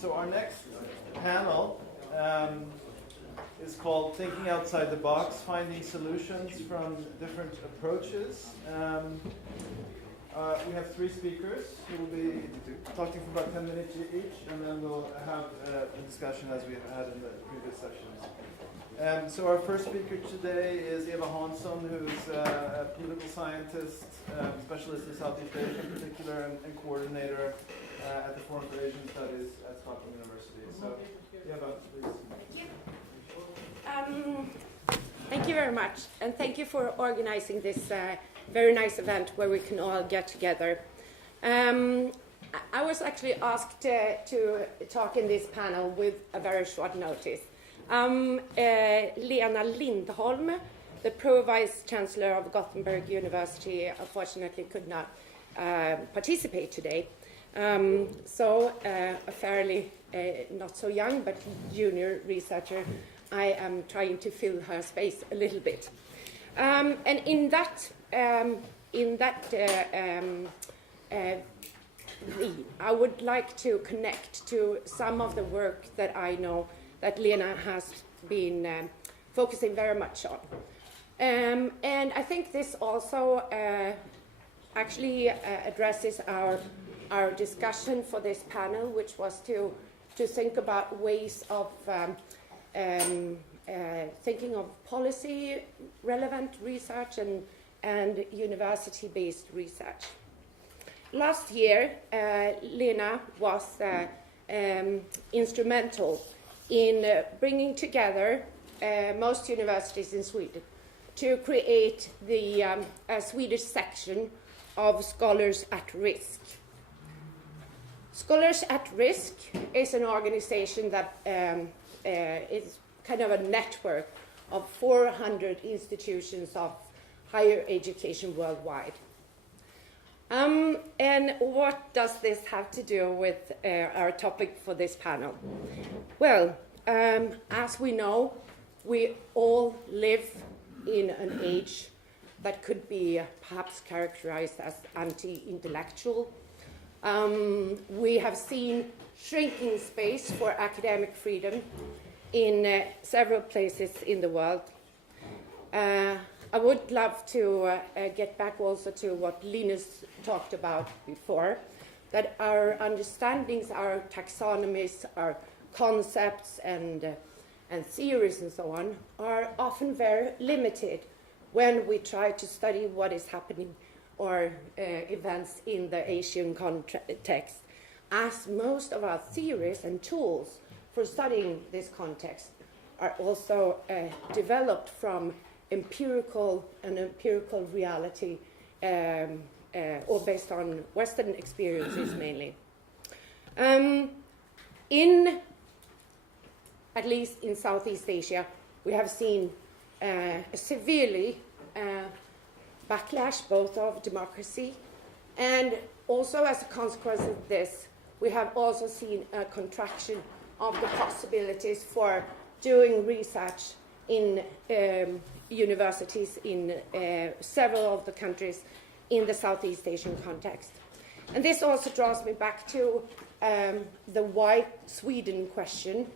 So our next panel is called Thinking Outside the Box, Finding Solutions from Different Approaches. We have three speakers who will be talking for about 10 minutes each, and then we'll have a discussion as we had in the previous sessions. So our first speaker today is Eva Hansson, who's a political scientist, specialist in Southeast Asia in particular, and coordinator at the Forum for Asian Studies at Stockholm University. So, Eva, please. Thank you. Thank you very much, and thank you for organizing this very nice event where we can all get together. I was actually asked to talk in this panel with a very short notice. Lena Lindholm, the Pro-Vice Chancellor of Gothenburg University, unfortunately could not participate today. So a fairly not so young but junior researcher, I am trying to fill her space a little bit. And in that I would like to connect to some of the work that I know that Lena has been focusing very much on. And I think this also actually addresses our discussion for this panel, which was to think about ways of thinking of policy-relevant research and university-based research. Last year, Lena was instrumental in bringing together most universities in Sweden to create the Swedish section of Scholars at Risk. Scholars at Risk is an organization that is kind of a network of 400 institutions of higher education worldwide. And what does this have to do with our topic for this panel? Well, as we know, we all live in an age that could be perhaps characterized as anti-intellectual. We have seen shrinking space for academic freedom in several places in the world. I would love to get back also to what Linus talked about before, that our understandings, our taxonomies, our concepts and theories and so on are often very limited when we try to study what is happening or events in the Asian context, as most of our theories and tools for studying this context are also developed from empirical reality or based on Western experiences mainly. At least in Southeast Asia, we have seen a severely backlash both of democracy, and also as a consequence of this, we have also seen a contraction of the possibilities for doing research in universities in several of the countries in the Southeast Asian context. And this also draws me back to the why Sweden question,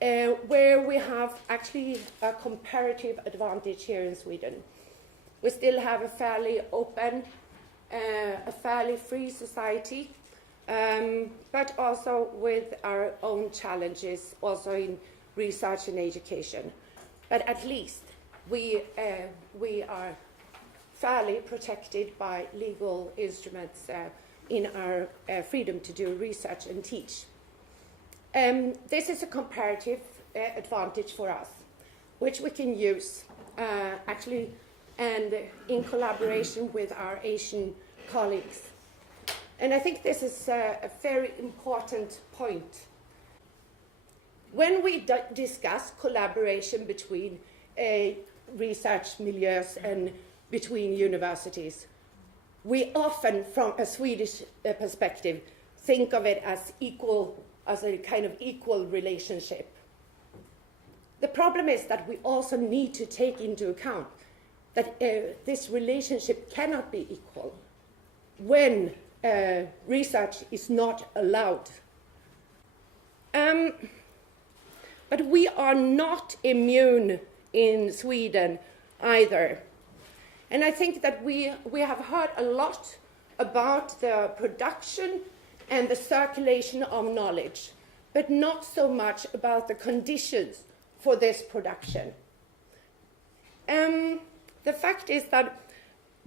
where we have actually a comparative advantage here in Sweden. We still have a fairly open, a fairly free society, but also with our own challenges, also in research and education. But at least we are fairly protected by legal instruments in our freedom to do research and teach. This is a comparative advantage for us, which we can use actually and in collaboration with our Asian colleagues. And I think this is a very important point. When we discuss collaboration between research milieus and between universities, we often, from a Swedish perspective, think of it as equal, as a kind of equal relationship. The problem is that we also need to take into account that this relationship cannot be equal when research is not allowed. But we are not immune in Sweden either. And I think that we have heard a lot about the production and the circulation of knowledge, but not so much about the conditions for this production. The fact is that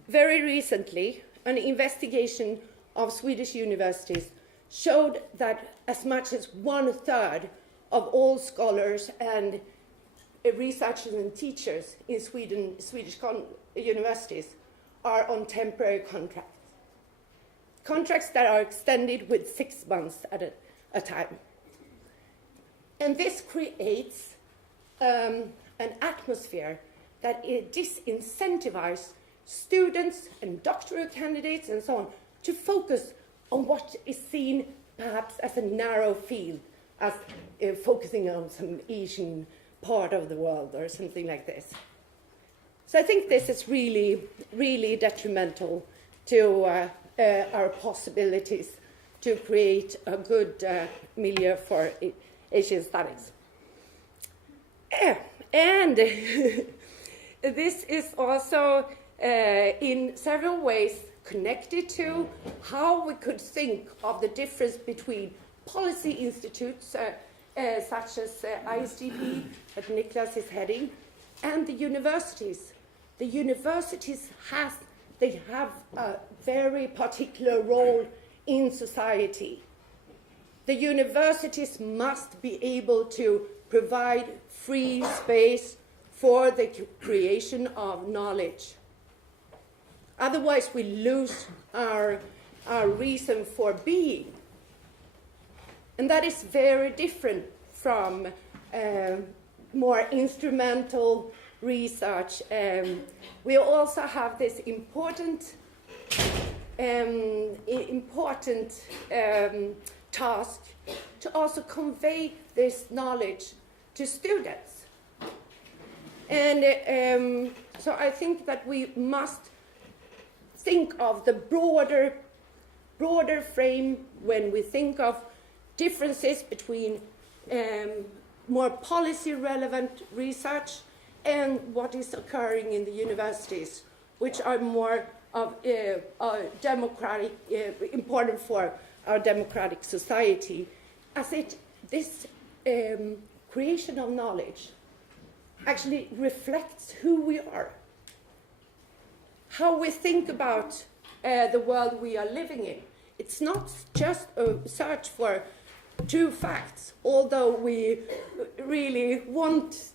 very recently, an investigation of Swedish universities showed that as much as 1/3 of all scholars and researchers and teachers in Swedish universities are on temporary contracts. Contracts that are extended with 6 months at a time. And this creates an atmosphere that disincentivizes students and doctoral candidates and so on to focus on what is seen perhaps as a narrow field, as focusing on some Asian part of the world or something like this. So I think this is really, really detrimental to our possibilities to create a good milieu for Asian studies. And this is also in several ways connected to how we could think of the difference between policy institutes such as ISDP that Niklas is heading and the universities. The universities have a very particular role in society. The universities must be able to provide free space for the creation of knowledge. Otherwise, we lose our reason for being. And that is very different from more instrumental research. We also have this important task to also convey this knowledge to students. And so I think that we must think of the broader frame when we think of differences between more policy-relevant research and what is occurring in the universities, which are more of democratic, important for our democratic society, as this creation of knowledge actually reflects who we are, how we think about the world we are living in. It's not just a search for true facts, although we really want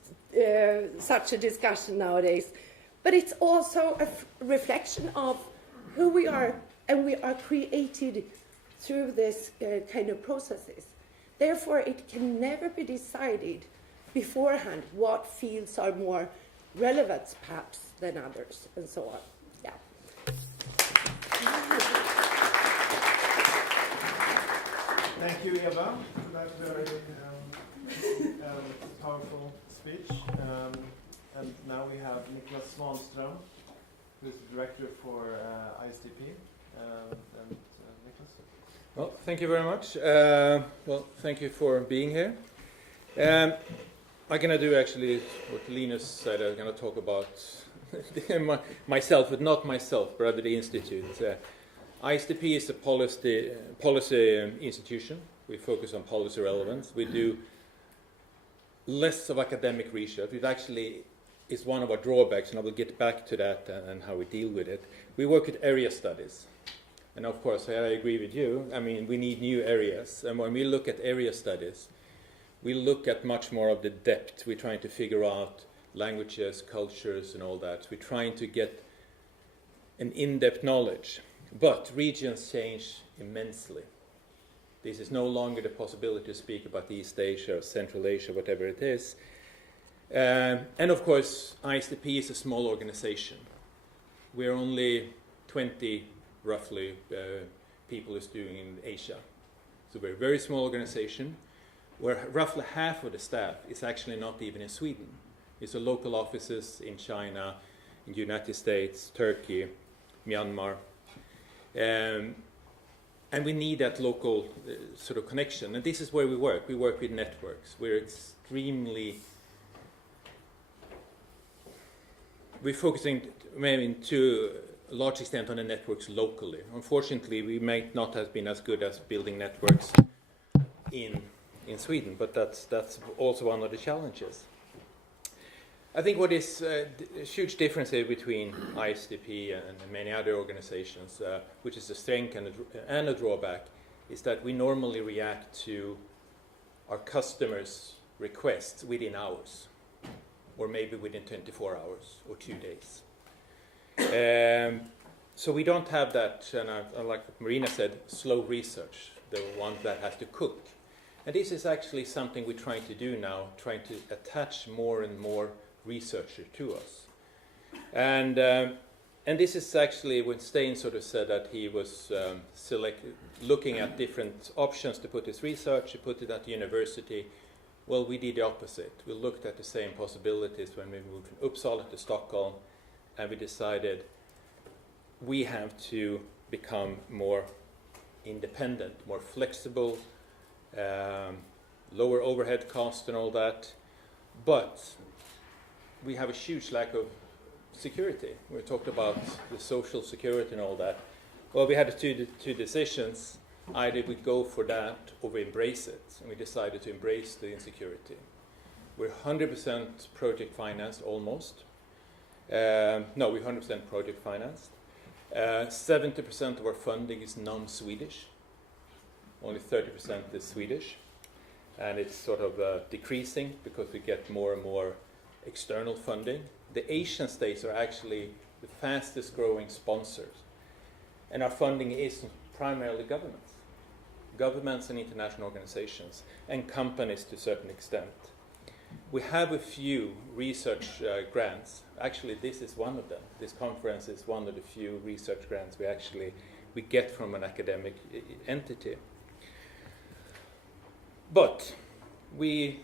such a discussion nowadays, but it's also a reflection of who we are, and we are created through this kind of processes. Therefore, it can never be decided beforehand what fields are more relevant, perhaps, than others, and so on. Yeah. Thank you, Eva, for that very powerful speech. And now we have Niklas Swanström, who's the director for ISDP. And Niklas? Well, thank you very much. Thank you for being here. I'm going to do actually what Linus said. I'm going to talk about myself, but not myself, but rather the institute. ISDP is a policy institution. We focus on policy relevance. We do less of academic research. It actually is one of our drawbacks, and I will get back to that and how we deal with it. We work at area studies. And of course, I agree with you. I mean, we need new areas. And when we look at area studies, we look at much more of the depth. We're trying to figure out languages, cultures, and all that. We're trying to get an in-depth knowledge. But regions change immensely. This is no longer the possibility to speak about East Asia or Central Asia, whatever it is. And of course, ISDP is a small organization. We're only 20, roughly, people is doing in Asia. So we're a very small organization where roughly half of the staff is actually not even in Sweden. It's a local offices in China, in the United States, Turkey, Myanmar. And we need that local sort of connection. And this is where we work. We work with networks. We're focusing maybe to a large extent on the networks locally. Unfortunately, we might not have been as good as building networks in Sweden, but that's also one of the challenges. I think what is a huge difference here between ISDP and many other organizations, which is a strength and a drawback, is that we normally react to our customers' requests within hours, or maybe within 24 hours or 2 days. So we don't have that, and like Marina said, slow research, the one that has to cook. And this is actually something we're trying to do now, trying to attach more and more researcher to us. And this is actually when Stein sort of said that he was looking at different options to put his research, he put it at the university. Well, we did the opposite. We looked at the same possibilities when we moved from Uppsala to Stockholm, and we decided we have to become more independent, more flexible, lower overhead cost and all that. But we have a huge lack of security. We talked about the social security and all that. Well, we had two decisions. Either we go for that or we embrace it. And we decided to embrace the insecurity. We're 100% project financed almost. We're 100% project financed. 70% of our funding is non-Swedish. Only 30% is Swedish. And it's sort of decreasing because we get more and more external funding. The Asian states are actually the fastest growing sponsors. And our funding is primarily governments and international organizations, and companies to a certain extent. We have a few research grants. Actually, this is one of them. This conference is one of the few research grants we get from an academic entity. But we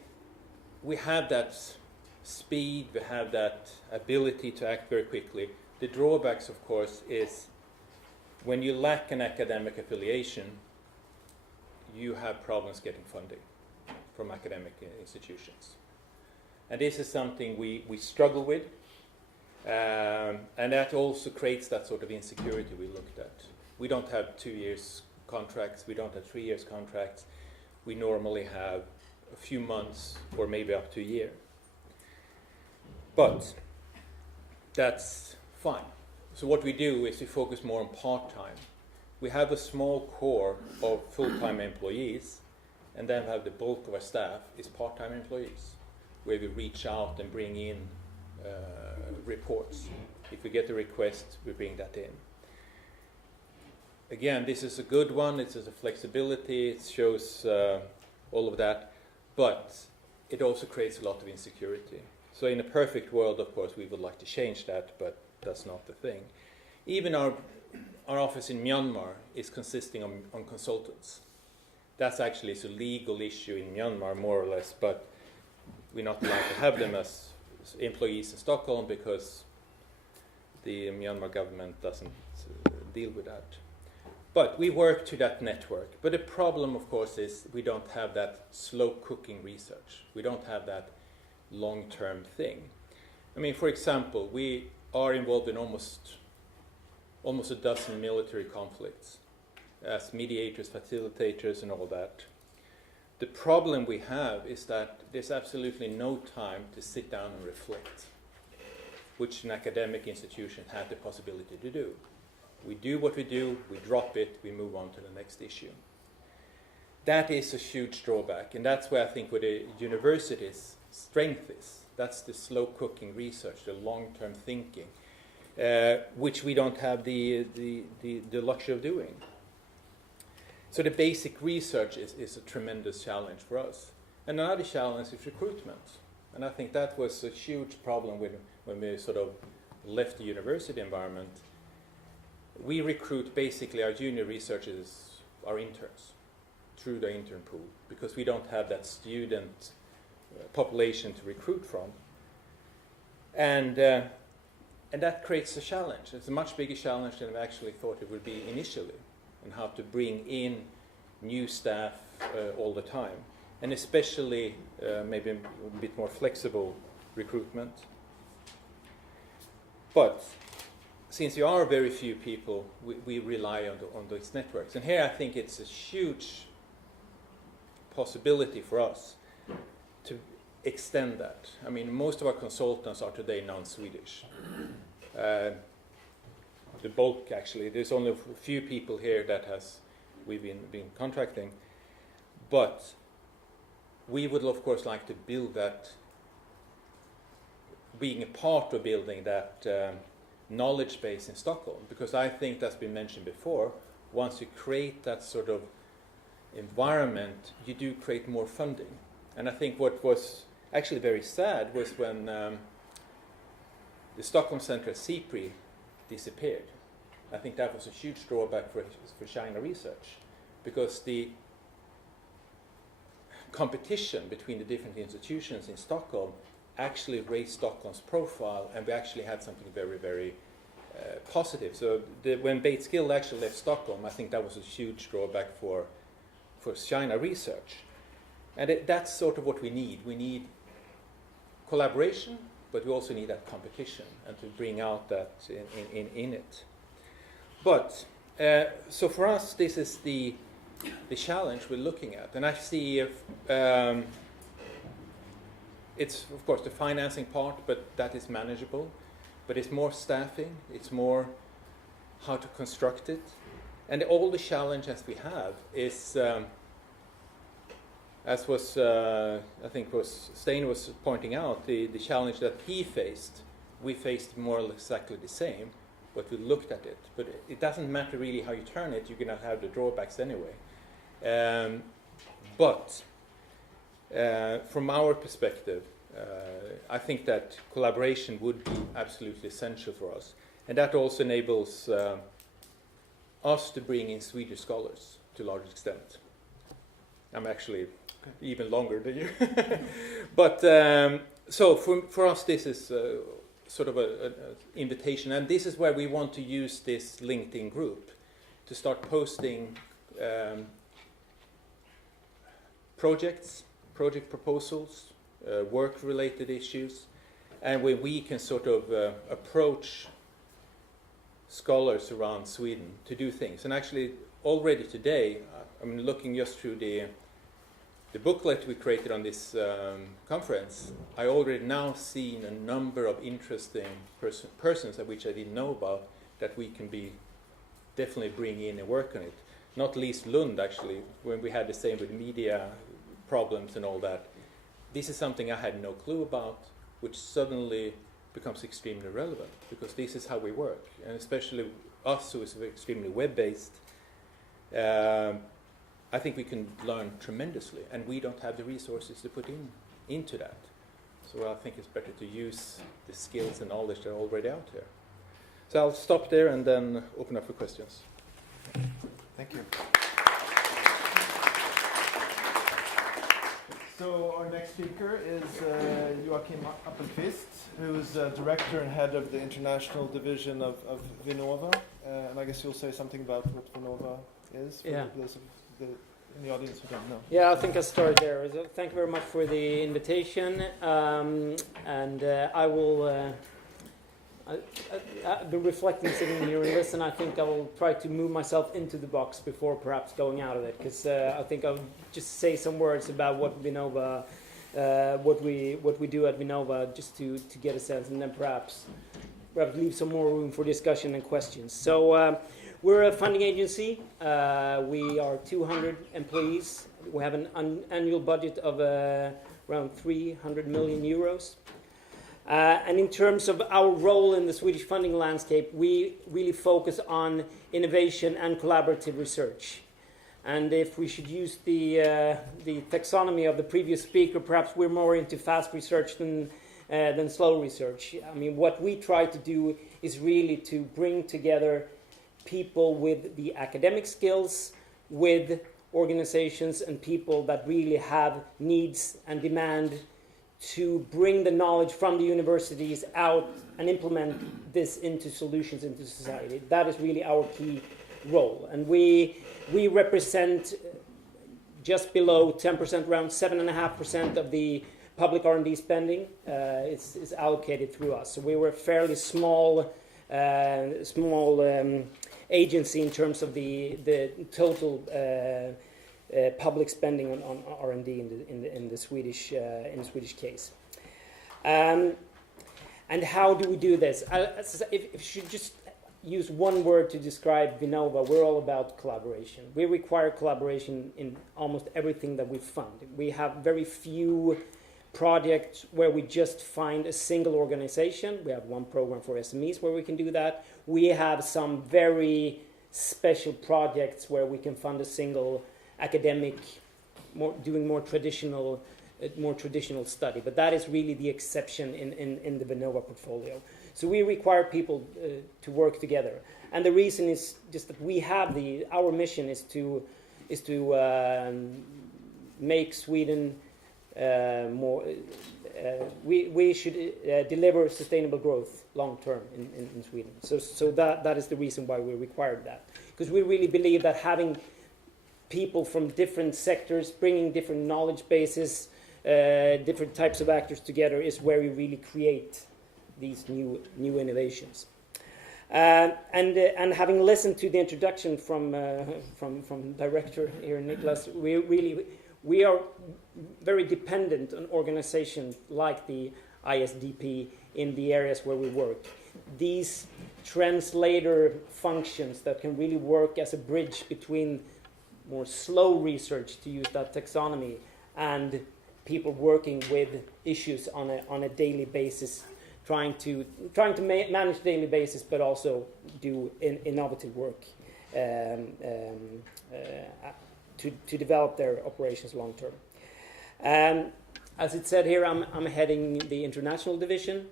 have that speed, we have that ability to act very quickly. The drawbacks, of course, is when you lack an academic affiliation, you have problems getting funding from academic institutions. And this is something we struggle with, and that also creates that sort of insecurity we looked at. We don't have 2 years contracts, we don't have 3 years contracts. We normally have a few months or maybe up to a year. But that's fine. So what we do is we focus more on part-time. We have a small core of full-time employees, and then we have the bulk of our staff is part-time employees, where we reach out and bring in reports. If we get a request, we bring that in. Again, this is a good one. It is a flexibility. It shows all of that, but it also creates a lot of insecurity. So in a perfect world, of course, we would like to change that, but that's not the thing. Even our office in Myanmar is consisting on consultants. That's actually a legal issue in Myanmar, more or less, but we're not allowed to have them as employees in Stockholm because the Myanmar government doesn't deal with that. But we work to that network. But the problem, of course, is we don't have that slow cooking research. We don't have that long-term thing. I mean, for example, we are involved in almost a dozen military conflicts as mediators, facilitators, and all that. The problem we have is that there's absolutely no time to sit down and reflect, which an academic institution had the possibility to do. We do what we do, we drop it, we move on to the next issue. That is a huge drawback, and that's where I think where the university's strength is. That's the slow cooking research, the long-term thinking, which we don't have the luxury of doing. So the basic research is a tremendous challenge for us. And another challenge is recruitment. And I think that was a huge problem when we sort of left the university environment. We recruit basically our junior researchers, our interns, through the intern pool, because we don't have that student population to recruit from. And that creates a challenge. It's a much bigger challenge than we actually thought it would be initially. and how to bring in new staff all the time, and especially maybe a bit more flexible recruitment. But since you are very few people, we rely on these networks. And here I think it's a huge possibility for us to extend that. I mean, most of our consultants are today non-Swedish. The bulk, actually, there's only a few people here that we've been contracting. But we would, of course, like to build that, being a part of building that knowledge base in Stockholm, because I think that's been mentioned before, once you create that sort of environment, you do create more funding. And I think what was actually very sad was when the Stockholm Center at CPRI disappeared. I think that was a huge drawback for China research, because the competition between the different institutions in Stockholm actually raised Stockholm's profile, and we actually had something very, very positive. So when Bates Gill actually left Stockholm, I think that was a huge drawback for China research. And that's sort of what we need. We need collaboration, but we also need that competition and to bring out that in it. But so for us, this is the challenge we're looking at. And I see it's, of course, the financing part, but that is manageable. But it's more staffing, it's more how to construct it. And all the challenges we have is, as was, I think was Stein was pointing out, the challenge that he faced, we faced more or less exactly the same, but we looked at it. But it doesn't matter really how you turn it, you're going to have the drawbacks anyway. But from our perspective, I think that collaboration would be absolutely essential for us. And that also enables us to bring in Swedish scholars to a large extent. I'm actually even longer than you. But so for us, this is sort of an invitation. And this is where we want to use this LinkedIn group to start posting project proposals, work-related issues, and where we can sort of approach scholars around Sweden to do things. And actually, already today, I'm looking just through the booklet we created on this conference. I already now seen a number of interesting persons of which I didn't know about that we can be definitely bring in and work on it. Not least Lund, actually, when we had the same with media problems and all that. This is something I had no clue about, which suddenly becomes extremely relevant, because this is how we work, and especially us who is extremely web-based. I think we can learn tremendously, and we don't have the resources to put into that. So I think it's better to use the skills and knowledge that are already out there. So I'll stop there and then open up for questions. Thank you. So our next speaker is Joakim Appelquist, who's director and head of the international division of Vinnova. And I guess you'll say something about what Vinnova is for those of in the audience who don't know. Yeah, I think I'll start there. So thank you very much for the invitation. I will... I've been reflecting, sitting here and listen. I think I will try to move myself into the box before perhaps going out of it, because I think I'll just say some words about what Vinnova, what we do at Vinnova, just to get a sense, and then perhaps leave some more room for discussion and questions. So we're a funding agency. We are 200 employees. We have an annual budget of around 300 million euros. And in terms of our role in the Swedish funding landscape, we really focus on innovation and collaborative research. And if we should use the taxonomy of the previous speaker, perhaps we're more into fast research than slow research. I mean, what we try to do is really to bring together people with the academic skills, with organizations and people that really have needs and demand to bring the knowledge from the universities out and implement this into solutions into society. That is really our key role, and we represent just below 10%, around 7.5% of the public R&D spending is allocated through us. So we were a fairly small agency in terms of the total public spending on R&D in the Swedish case. And how do we do this? If you should just use one word to describe Vinnova, we're all about collaboration. We require collaboration in almost everything that we fund. We have very few projects where we just find a single organization. We have one program for SMEs where we can do that. We have some very special projects where we can fund a single academic, doing more traditional study. But that is really the exception in the Vinnova portfolio. So we require people to work together, and the reason is just that we have our mission is to make Sweden more. We should deliver sustainable growth long term in Sweden. So that is the reason why we required that, because we really believe that having people from different sectors, bringing different knowledge bases, different types of actors together is where we really create these new innovations. And having listened to the introduction from director here, Niklas, we are very dependent on organizations like the ISDP in the areas where we work. These translator functions that can really work as a bridge between more slow research, to use that taxonomy, and people working with issues on a daily basis, trying to manage daily basis, but also do innovative work to develop their operations long term. As it said here, I'm heading the international division.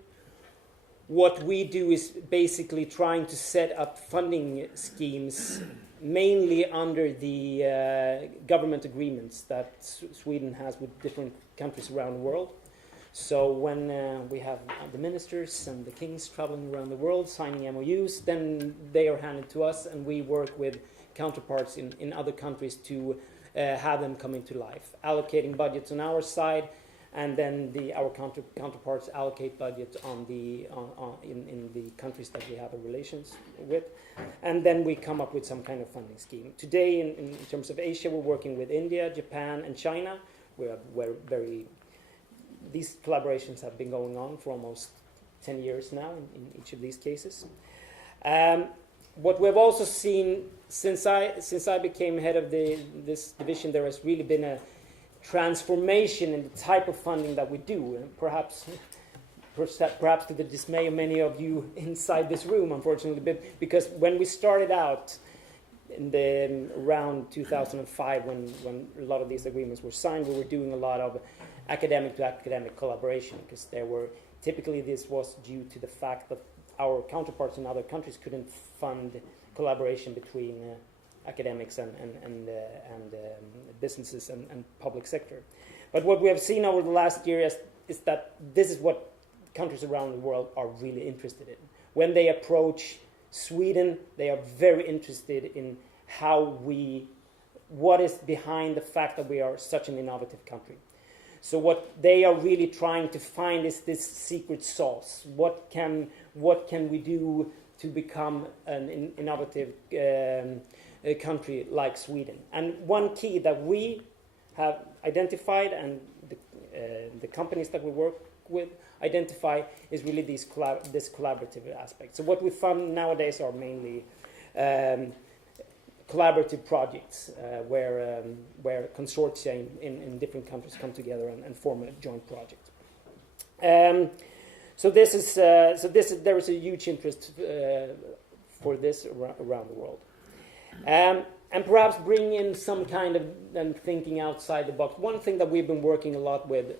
What we do is basically trying to set up funding schemes, mainly under the government agreements that Sweden has with different countries around the world. So when we have the ministers and the kings traveling around the world signing MOUs, then they are handed to us, and we work with counterparts in other countries to have them come into life, allocating budgets on our side, and then our counterparts allocate budgets in the countries that we have a relations with, and then we come up with some kind of funding scheme. Today, in terms of Asia, we're working with India, Japan, and China. These collaborations have been going on for almost 10 years now in each of these cases. What we've also seen since I became head of this division, there has really been a transformation in the type of funding that we do, and perhaps to the dismay of many of you inside this room, unfortunately, because when we started out in around 2005, when a lot of these agreements were signed, we were doing a lot of academic to academic collaboration, because this was due to the fact that our counterparts in other countries couldn't fund collaboration between academics and businesses and public sector. But what we have seen over the last year is that this is what countries around the world are really interested in. When they approach Sweden, they are very interested in what is behind the fact that we are such an innovative country. So what they are really trying to find is this secret sauce. What can we do to become an innovative country like Sweden? And one key that we have identified, and the companies that we work with identify, is really this collaborative aspect. So what we fund nowadays are mainly collaborative projects where consortia in different countries come together and form a joint project. There is a huge interest for this around the world, and perhaps bring in some kind of thinking outside the box. One thing that we've been working a lot with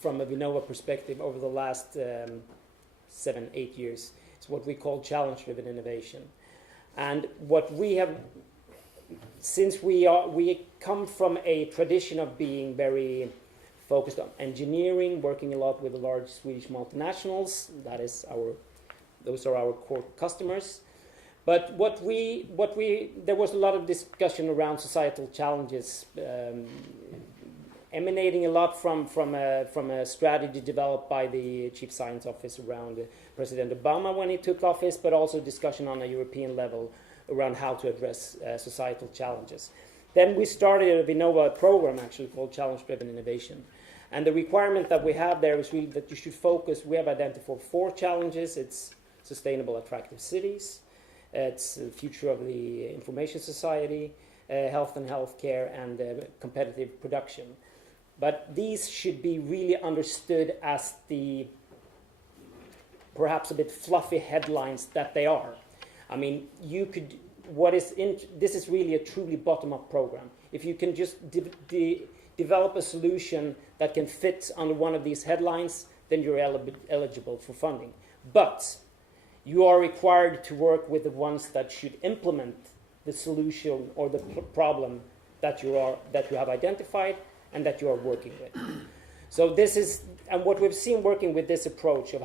from a Vinnova perspective over the last 7-8 years is what we call challenge-driven innovation. And what we have, since we come from a tradition of being very focused on engineering, working a lot with the large Swedish multinationals, those are our core customers. But there was a lot of discussion around societal challenges, emanating a lot from a strategy developed by the Chief Science Office around President Obama when he took office, but also discussion on a European level around how to address societal challenges. Then we started a Vinnova program actually called Challenge Driven Innovation. And the requirement that we have there is really that you should focus. We have identified 4 challenges. It's sustainable, attractive cities. It's the future of the information society, health and healthcare, and competitive production. But these should be really understood as the perhaps a bit fluffy headlines that they are. I mean, you could. This is really a truly bottom-up program. If you can just develop a solution that can fit under one of these headlines, then you're eligible for funding. But you are required to work with the ones that should implement the solution or the problem that you have identified and that you are working with. So this is, and what we've seen working with this approach of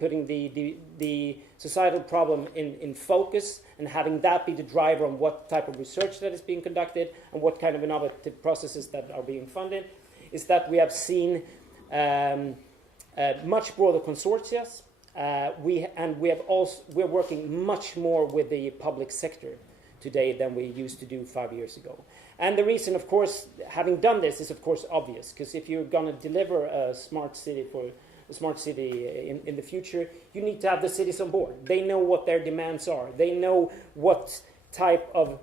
putting the societal problem in focus and having that be the driver on what type of research that is being conducted and what kind of innovative processes that are being funded, is that we have seen much broader consortia. We're working much more with the public sector today than we used to do 5 years ago. And the reason, of course, having done this is, of course, obvious, because if you're going to deliver a smart city in the future, you need to have the cities on board. They know what their demands are. They know what type of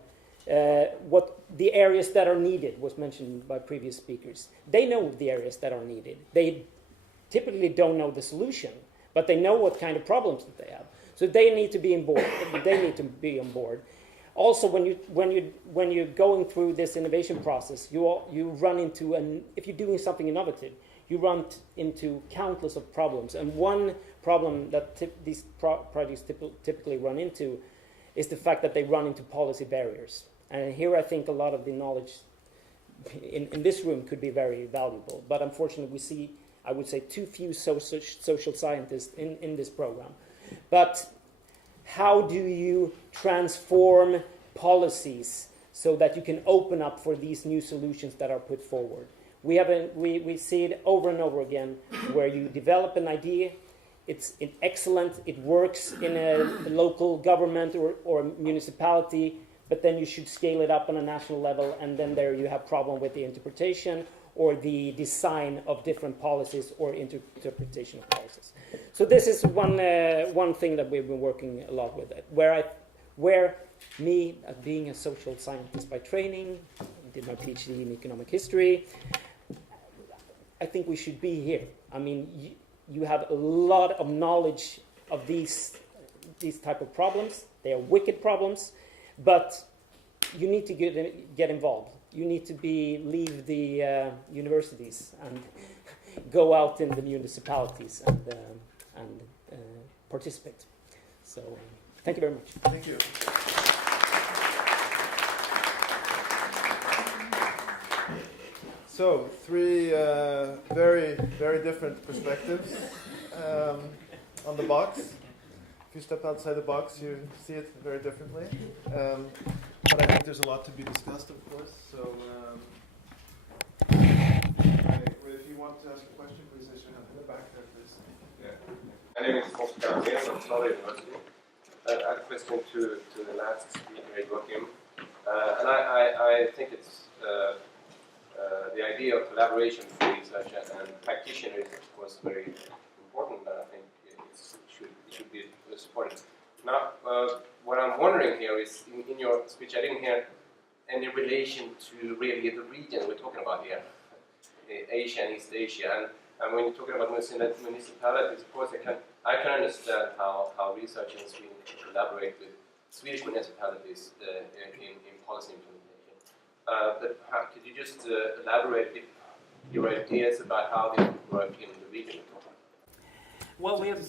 what the areas that are needed was mentioned by previous speakers. They know the areas that are needed. They typically don't know the solution, but they know what kind of problems that they have. So they need to be on board. They need to be on board. Also, when you're going through this innovation process, you run into if you're doing something innovative, you run into countless of problems. And one problem that these projects typically run into is the fact that they run into policy barriers. And here I think a lot of the knowledge in this room could be very valuable. But unfortunately, we see, I would say, too few social scientists in this program. But how do you transform policies so that you can open up for these new solutions that are put forward? We see it over and over again, where you develop an idea, it's excellent, it works in a local government or municipality, but then you should scale it up on a national level, and then there you have problem with the interpretation or the design of different policies or interpretation of policies. So this is one thing that we've been working a lot with, where me, being a social scientist by training, did my PhD in economic history, I think we should be here. I mean, you have a lot of knowledge of these type of problems. They are wicked problems, but you need to get involved. You need to leave the universities and go out in the municipalities and participate. So, thank you very much. Thank you. So, 3 very, very different perspectives on the box. If you step outside the box, you see it very differently. But I think there's a lot to be discussed, of course. So, if you want to ask a question, please raise your hand in the back there, please. Yeah. My name is Post-Colonial from Stockholm University. I have a question to the last speaker, Joakim. And I think it's the idea of collaboration for research and practitioners is, of course, very important, and I think it should be supported. Now, what I'm wondering here is, in your speech, I didn't hear any relation to really the region we're talking about here, Asia and East Asia. And when you're talking about municipalities, of course, I can understand how researchers in Sweden can collaborate with Swedish municipalities in policy implementation. But could you just elaborate a bit your ideas about how this would work in the region? Well, we have.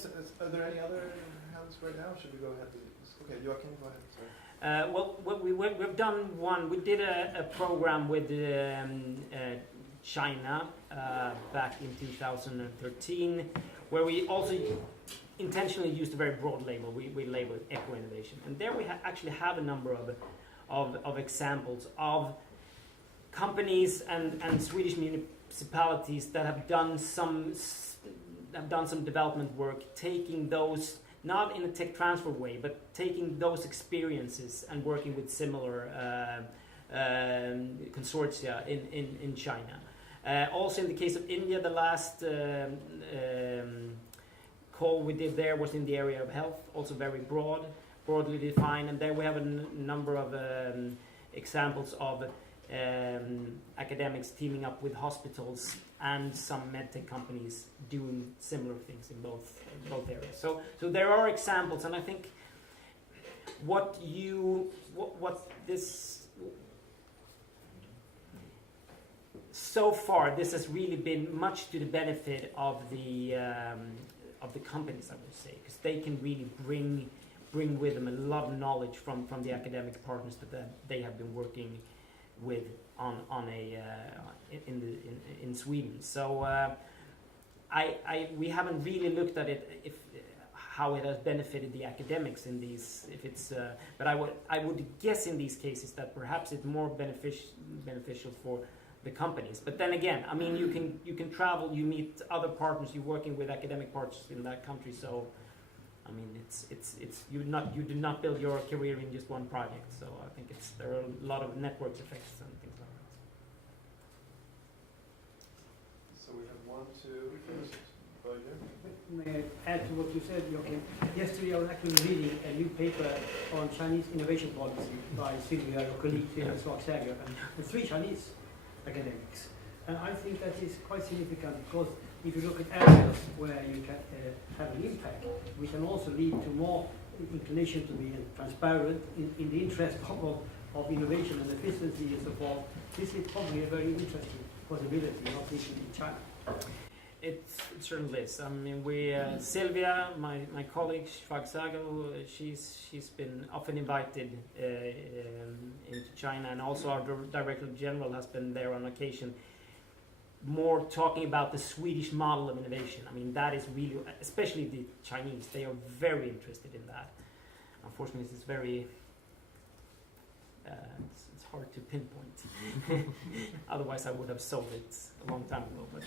Are there any other hands right now? Should we go ahead with this? Okay, Joakim, go ahead. Sorry. We've done one. We did a program with China back in 2013, where we also intentionally used a very broad label. We label it eco-innovation. And there we actually have a number of examples of companies and Swedish municipalities that have done some development work, taking those, not in a tech transfer way, but taking those experiences and working with similar consortia in China. Also in the case of India, the last call we did there was in the area of health, also very broadly defined, and there we have a number of examples of academics teaming up with hospitals and some medtech companies doing similar things in both areas. So there are examples, and I think what this so far this has really been much to the benefit of the companies, I would say, because they can really bring with them a lot of knowledge from the academic partners that they have been working with in Sweden. So we haven't really looked at it how it has benefited the academics in these. But I would guess in these cases that perhaps it's more beneficial for the companies. But then again, I mean, you can travel, you meet other partners, you're working with academic partners in that country. So I mean, it's you do not build your career in just one project. So I think there are a lot of network effects and things like that. So we have one, two, first. May I add to what you said, Joakim? Yesterday I was actually reading a new paper on Chinese innovation policy by Sylvia, your colleague, Sylvia Swanström, and 3 Chinese academics. And I think that is quite significant because if you look at areas where you can have an impact, we can also lead to more inclination to be transparent in the interest of innovation and efficiency and so forth. This is probably a very interesting possibility, not least in China. It certainly is. I mean, Sylvia, my colleague Schwagsago, she's been often invited into China, and also our Director General has been there on occasion, more talking about the Swedish model of innovation. I mean, that is really, especially the Chinese, they are very interested in that. Unfortunately, it's very, it's hard to pinpoint. Otherwise, I would have sold it a long time ago. But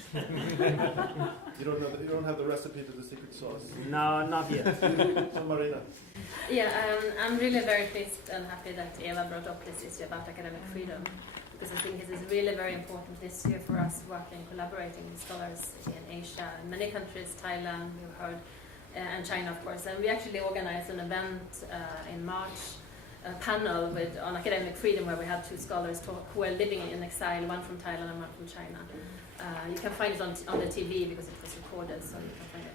you don't have the recipe to the secret sauce. No, not yet. So Marina. Yeah, I'm really very pleased and happy that Eva brought up this issue about academic freedom, because I think it is really very important this year for us working, collaborating with scholars in Asia, in many countries, Thailand, we've heard, and China, of course. And we actually organized an event in March, a panel on academic freedom, where we had 2 scholars who were living in exile, one from Thailand and one from China. You can find it on the TV because it was recorded, so you can find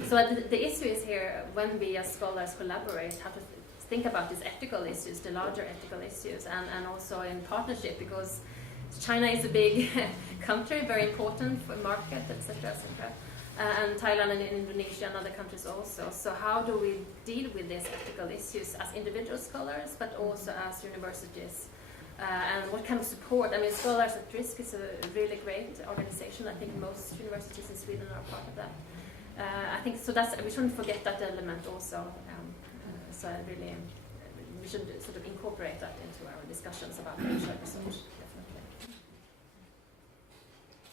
it. So the issue is here, when we as scholars collaborate, have to think about these ethical issues, the larger ethical issues, and also in partnership, because China is a big country, very important for market, etc., etc. And Thailand and Indonesia and other countries also. So how do we deal with these ethical issues as individual scholars, but also as universities? And what kind of support? I mean, Scholars at Risk is a really great organization. I think most universities in Sweden are part of that. I think so. We shouldn't forget that element also. So we should sort of incorporate that into our discussions about Asia research. Definitely.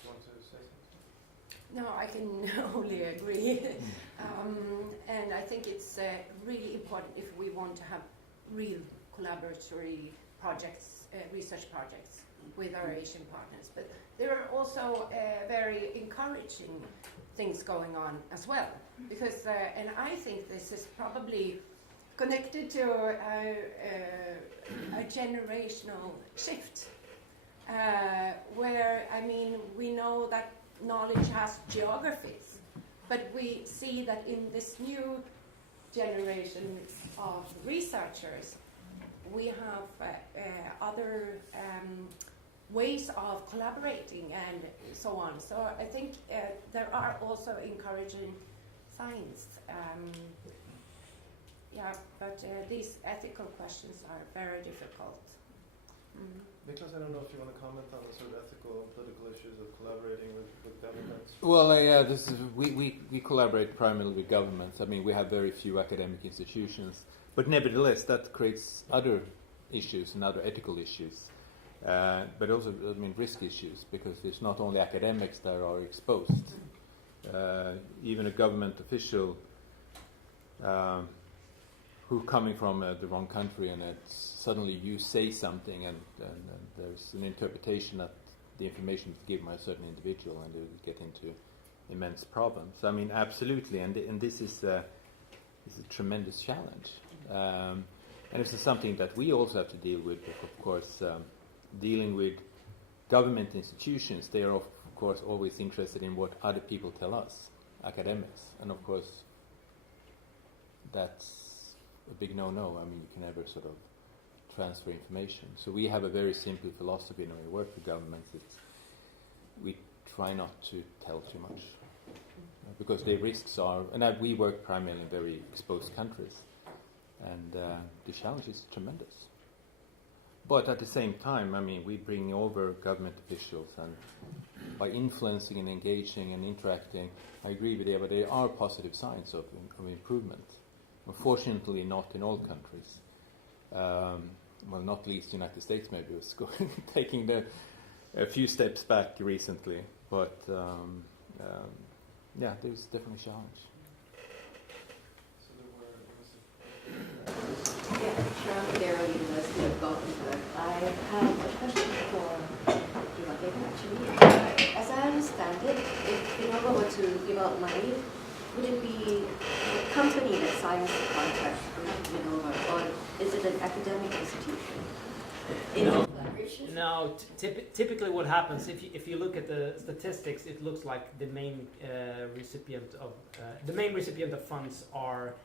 Want to say something? No, I can only agree. And I think it's really important if we want to have real collaboratory projects, research projects with our Asian partners. But there are also very encouraging things going on as well. Because, and I think this is probably connected to a generational shift. Where, I mean, we know that knowledge has geographies, but we see that in this new generation of researchers, we have other ways of collaborating and so on. So I think there are also encouraging signs. But these ethical questions are very difficult. Niklas, I don't know if you want to comment on the sort of ethical and political issues of collaborating with governments. Well, yeah, this is we collaborate primarily with governments. I mean, we have very few academic institutions, but nevertheless, that creates other issues and other ethical issues, but also, I mean, risk issues, because it's not only academics that are exposed. Even a government official who coming from the wrong country, and suddenly you say something, and there's an interpretation that the information is given by a certain individual, and they get into immense problems. I mean, absolutely, and this is a tremendous challenge, and this is something that we also have to deal with. Of course, dealing with government institutions, they are of course always interested in what other people tell us, academics, and of course that's a big no-no. I mean, you can never sort of transfer information. So we have a very simple philosophy in our work with governments. We try not to tell too much, because the risks are, and we work primarily in very exposed countries, and the challenge is tremendous. But at the same time, I mean, we bring over government officials, and by influencing and engaging and interacting, I agree with you, but there are positive signs of improvement. Unfortunately, not in all countries. Well, not least the United States maybe was taking a few steps back recently. But yeah, there's definitely a challenge. So there were. From the University of Gothenburg. I have a question for Joakim, actually. As I understand it, if Vinnova were to give out money, would it be a company that signs the contract with Vinnova, or is it an academic institution? No, typically what happens, if you look at the statistics, it looks like the main recipient of funds are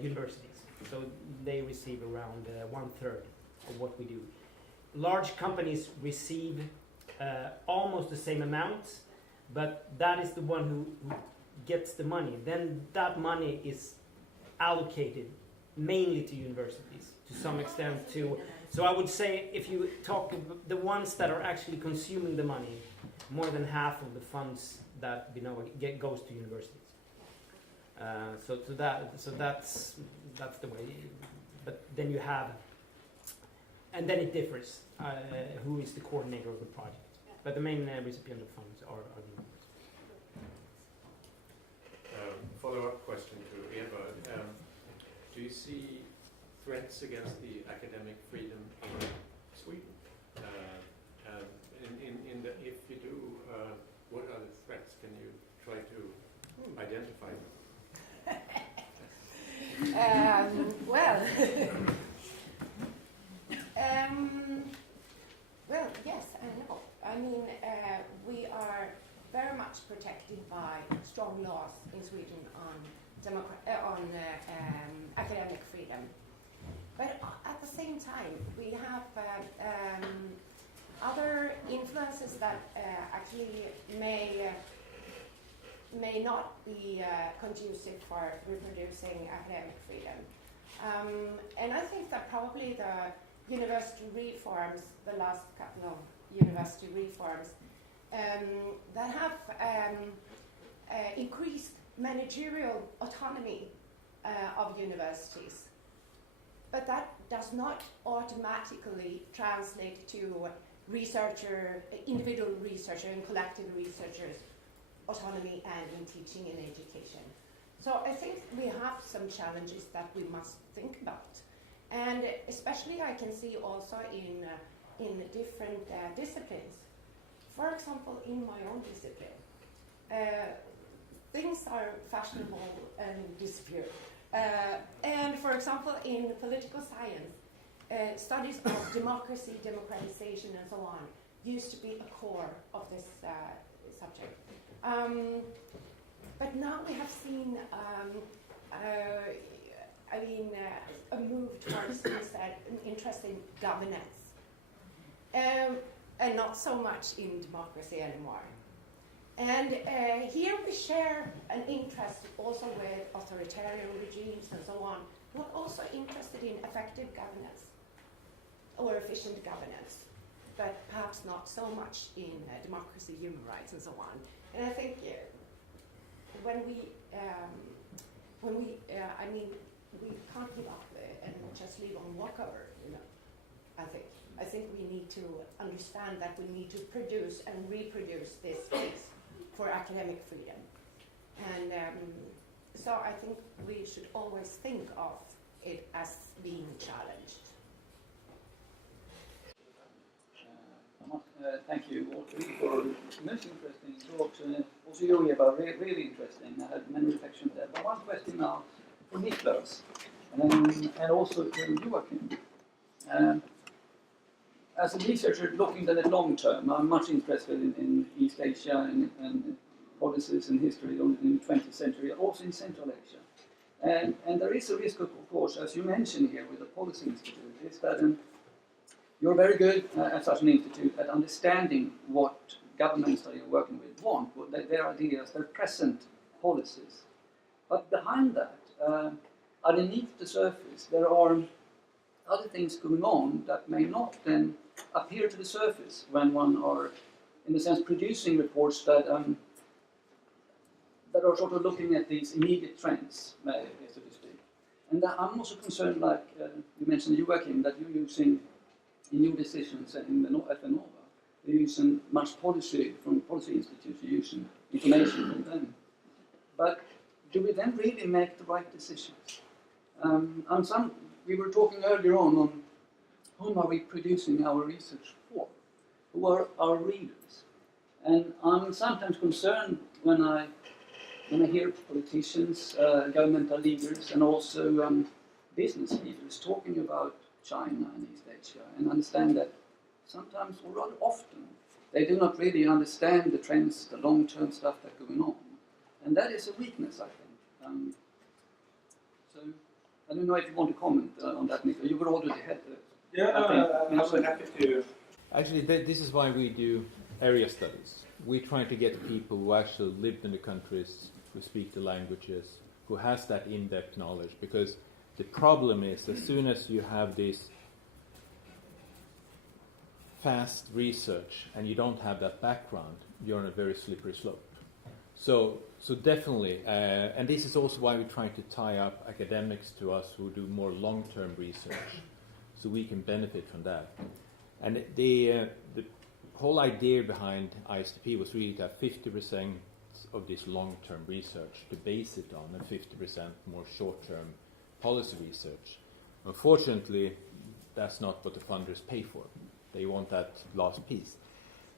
universities. So they receive around 1/3 of what we do. Large companies receive almost the same amount, but that is the one who gets the money. Then that money is allocated mainly to universities, to some extent to. So I would say, if you talk the ones that are actually consuming the money, more than half of the funds that goes to universities. So that's the way. But then you have, and then it differs who is the coordinator of the project. But the main recipient of funds are the universities. Follow-up question to Eva. Do you see threats against the academic freedom in Sweden? If you do, what are the threats? Can you try to identify them? Well, yes and no. I mean, we are very much protected by strong laws in Sweden on academic freedom. But at the same time, we have other influences that actually may not be conducive for reproducing academic freedom. And I think that probably the university reforms, the last couple of university reforms, that have increased managerial autonomy of universities. But that does not automatically translate to individual researcher and collective researchers' autonomy and in teaching and education. So I think we have some challenges that we must think about. And especially I can see also in different disciplines. For example, in my own discipline, things are fashionable and disappear. And for example, in political science, studies of democracy, democratization, and so on used to be a core of this subject. But now we have seen, a move towards an interest in governance, and not so much in democracy anymore. And here we share an interest also with authoritarian regimes and so on, but also interested in effective governance. or efficient governance, but perhaps not so much in democracy, human rights, and so on. And I think when we can't give up and just leave on walkover, you know. I think we need to understand that we need to produce and reproduce this space for academic freedom. And so I think we should always think of it as being challenged. Thank you all three for most interesting talks. Also you, Eva, really interesting. I had many reflections there. But one question now for Niklas, and also to Joakim. As a researcher looking at it long term, I'm much interested in East Asia and policies and history in the 20th century, also in Central Asia. And there is a risk, of course, as you mentioned here with the Policy Institute, is that you're very good at such an institute at understanding what governments that you're working with want, what their ideas, their present policies. But behind that, underneath the surface, there are other things going on that may not then appear to the surface when one are, in a sense, producing reports that that are sort of looking at these immediate trends, so to speak. And I'm also concerned, like you mentioned, Joakim, that you're using in your decisions at Vinnova, you're using much policy from policy institutes, you're using information from them. But do we then really make the right decisions? We were talking earlier on whom are we producing our research for? Who are our readers? And I'm sometimes concerned when I hear politicians, governmental leaders, and also business leaders talking about China and East Asia, and understand that sometimes, or rather often, they do not really understand the trends, the long-term stuff that's going on. And that is a weakness, I think. So, I don't know if you want to comment on that, Niklas. You were already ahead. I'm happy to. Actually, this is why we do area studies. We're trying to get people who actually lived in the countries, who speak the languages, who has that in-depth knowledge. Because the problem is, as soon as you have this fast research and you don't have that background, you're on a very slippery slope. So definitely, and this is also why we're trying to tie up academics to us who do more long-term research, so we can benefit from that. And the whole idea behind ISDP was really to have 50% of this long-term research to base it on, and 50% more short-term policy research. Unfortunately, that's not what the funders pay for. They want that last piece.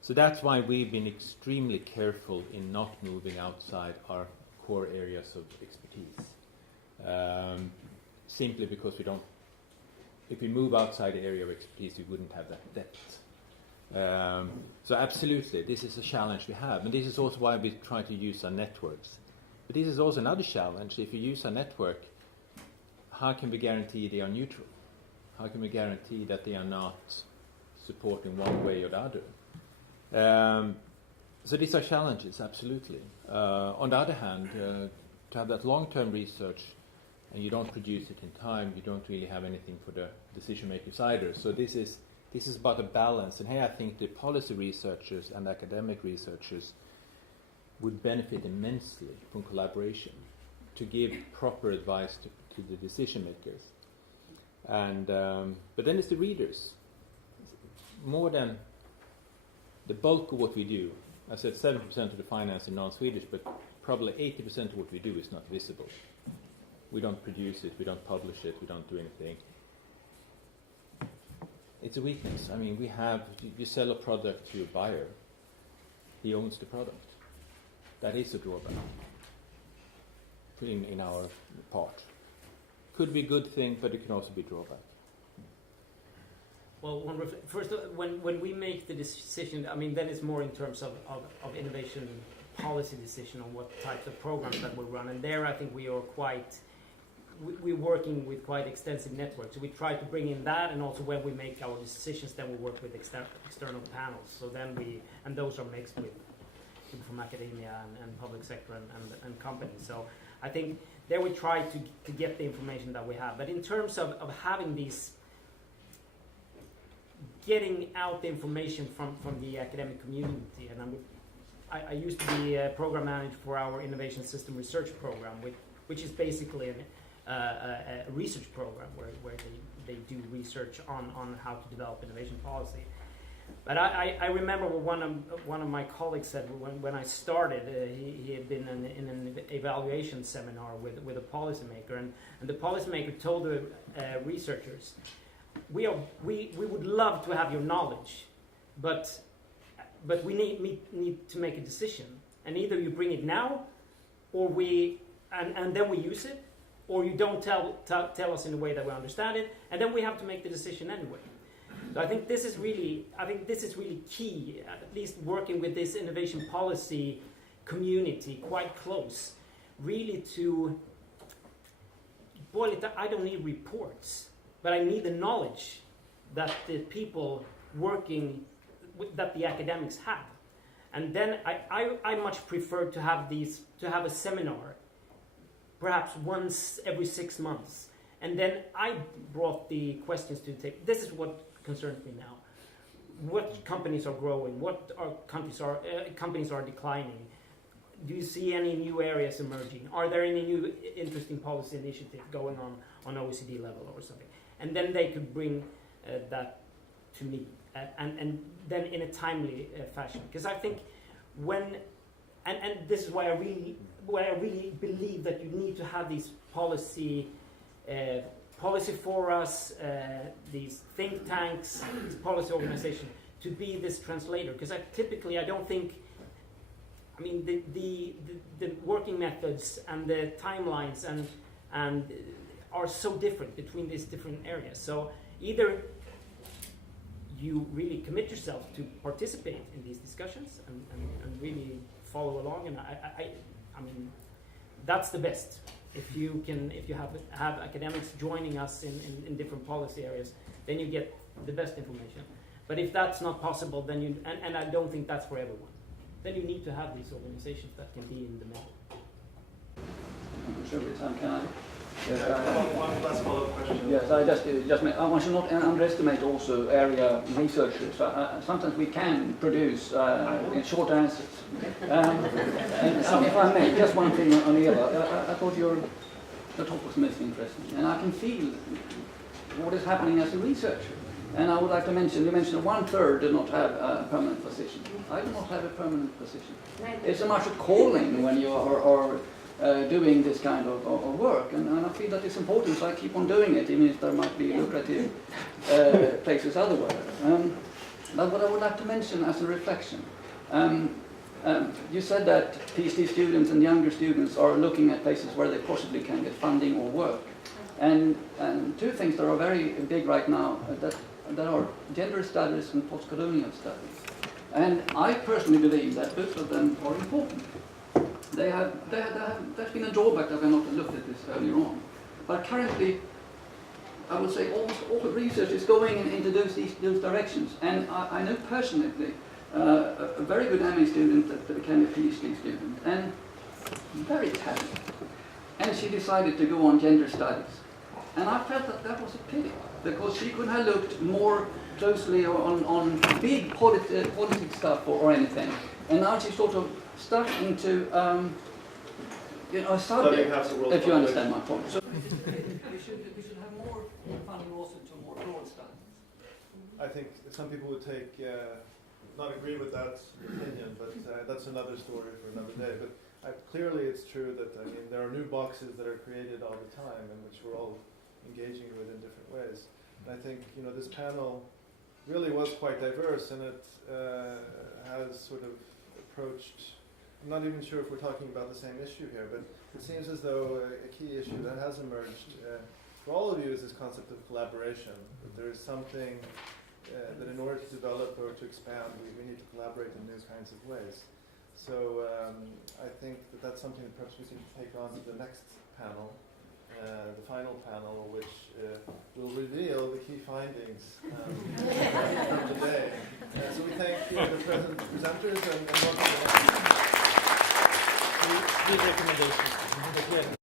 So that's why we've been extremely careful in not moving outside our core areas of expertise. Simply because if we move outside the area of expertise, we wouldn't have that depth. So absolutely, this is a challenge we have. And this is also why we try to use our networks. But this is also another challenge. If you use a network, how can we guarantee they are neutral? How can we guarantee that they are not supporting one way or the other? So these are challenges, absolutely. On the other hand, to have that long-term research and you don't produce it in time, you don't really have anything for the decision makers either. So this is about a balance. And here I think the policy researchers and academic researchers would benefit immensely from collaboration to give proper advice to the decision makers. And but then it's the readers. More than the bulk of what we do, I said 7% of the finance is non-Swedish, but probably 80% of what we do is not visible. We don't produce it, we don't publish it, we don't do anything. It's a weakness. I mean, you sell a product to a buyer, he owns the product. That is a drawback in our part. Could be a good thing, but it can also be a drawback. Well, first, when we make the decision, I mean, then it's more in terms of innovation policy decision on what types of programs that we'll run. And there I think we're working with quite extensive networks. So we try to bring in that, and also when we make our decisions, then we work with external panels. So then and those are mixed with people from academia and public sector and companies. So I think there we try to get the information that we have. But in terms of having these getting out the information from the academic community. And I used to be a program manager for our innovation system research program, which is basically a research program where they do research on how to develop innovation policy. But I remember what one of my colleagues said when I started. He had been in an evaluation seminar with a policymaker, and the policymaker told the researchers, we would love to have your knowledge, but we need to make a decision, and either you bring it now, or and then we use it, or you don't tell us in a way that we understand it, and then we have to make the decision anyway. So I think this is really key, at least working with this innovation policy community quite close, really to boil it down. I don't need reports, but I need the knowledge that the people working that the academics have. And then I much prefer to have a seminar, perhaps once every 6 months. And then I brought the questions to the table. This is what concerns me now. What companies are growing? What companies are declining? Do you see any new areas emerging? Are there any new interesting policy initiatives going on OECD level or something? And then they could bring that to me, and then in a timely fashion. Because I think and this is why I really believe that you need to have these policy forums, these think tanks, these policy organizations, to be this translator. Because I don't think, I mean, the working methods and the timelines and are so different between these different areas. So either you really commit yourself to participate in these discussions and really follow along, and I mean, that's the best. If you have academics joining us in different policy areas, then you get the best information. But if that's not possible, then and I don't think that's for everyone, then you need to have these organizations that can be in the middle. I'm sure with time, can I? Yes, one last follow-up question. Yes, I want to not underestimate also area researchers. Sometimes we can produce in short answers. And so if I may, just one thing on Eva. I thought your talk was most interesting, and I can feel what is happening as a researcher. And I would like to mention, you mentioned 1/3 do not have a permanent position. I do not have a permanent position. It's so much a calling when you are doing this kind of work, and I feel that it's important, so I keep on doing it, even if there might be lucrative places otherwise. But what I would like to mention as a reflection, you said that PhD students and younger students are looking at places where they possibly can get funding or work. And two things that are very big right now that are gender studies and post-colonial studies. And I personally believe that both of them are important. There's been a drawback that we have not looked at this earlier on. But currently, I would say almost all the research is going into those directions. And I know personally a very good MA student that became a PhD student, and very talented. And she decided to go on gender studies. And I felt that was a pity, because she could have looked more closely on big politics stuff or anything. And now she's sort of stuck into a subject, if you understand my point. So we should have more funding also to more broad studies. I think some people would not agree with that opinion, but that's another story for another day. But clearly it's true that there are new boxes that are created all the time, and which we're all engaging with in different ways. And I think this panel really was quite diverse, and it has sort of approached. I'm not even sure if we're talking about the same issue here, but it seems as though a key issue that has emerged for all of you is this concept of collaboration. That there is something that in order to develop or to expand, we need to collaborate in these kinds of ways. So I think that's something that perhaps we should take on to the next panel, the final panel, which will reveal the key findings from today. So we thank the presenters and welcome to the next. Good recommendations.